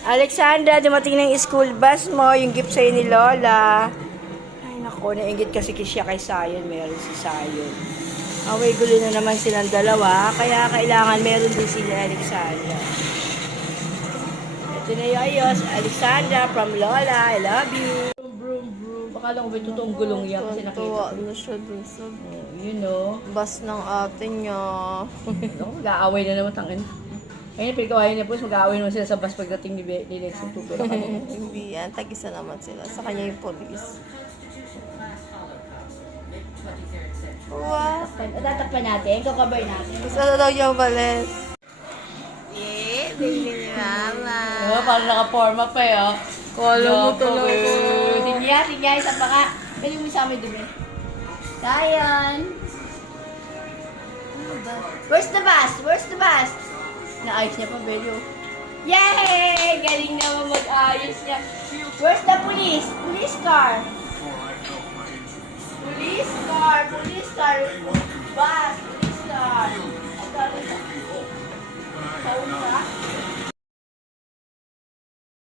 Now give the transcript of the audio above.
Alexandra, dumating na yung school bus mo, yung gift sa'yo ni Lola. Ay, naku, nainggit kasi siya kay Sayon. Meron si Sayon. Away, gulo na naman silang dalawa, kaya kailangan meron din si Alexandra. Ito na yung ayos. Alexandra from Lola, I love you. Brum, brum. Akala ko ba totoong gulong yan kasi nakita Tuwa ko. na siya dun sa You know. bus ng ate niya. Ako, mag-aaway na naman tangin. Ngayon, pinagawain niya po, mag-aaway naman sila sa bus pagdating ni Lex ng tubig. Hindi yan, tag-isa naman sila. Sa kanya yung police. Wow. Tatakpan natin, cover natin. Gusto na daw niya umalis. Yeah, baby ni mama. Oh, parang naka-forma pa eh, oh. Kala mo talaga. Tingya, isa pa ka. Dali mo sa amin dumi. Sayon! Where's the bus? Where's the bus? Naayos niya pa, Bello. Yay! Galing naman mag-ayos niya. Where's the police? Police car! Police car! Police car!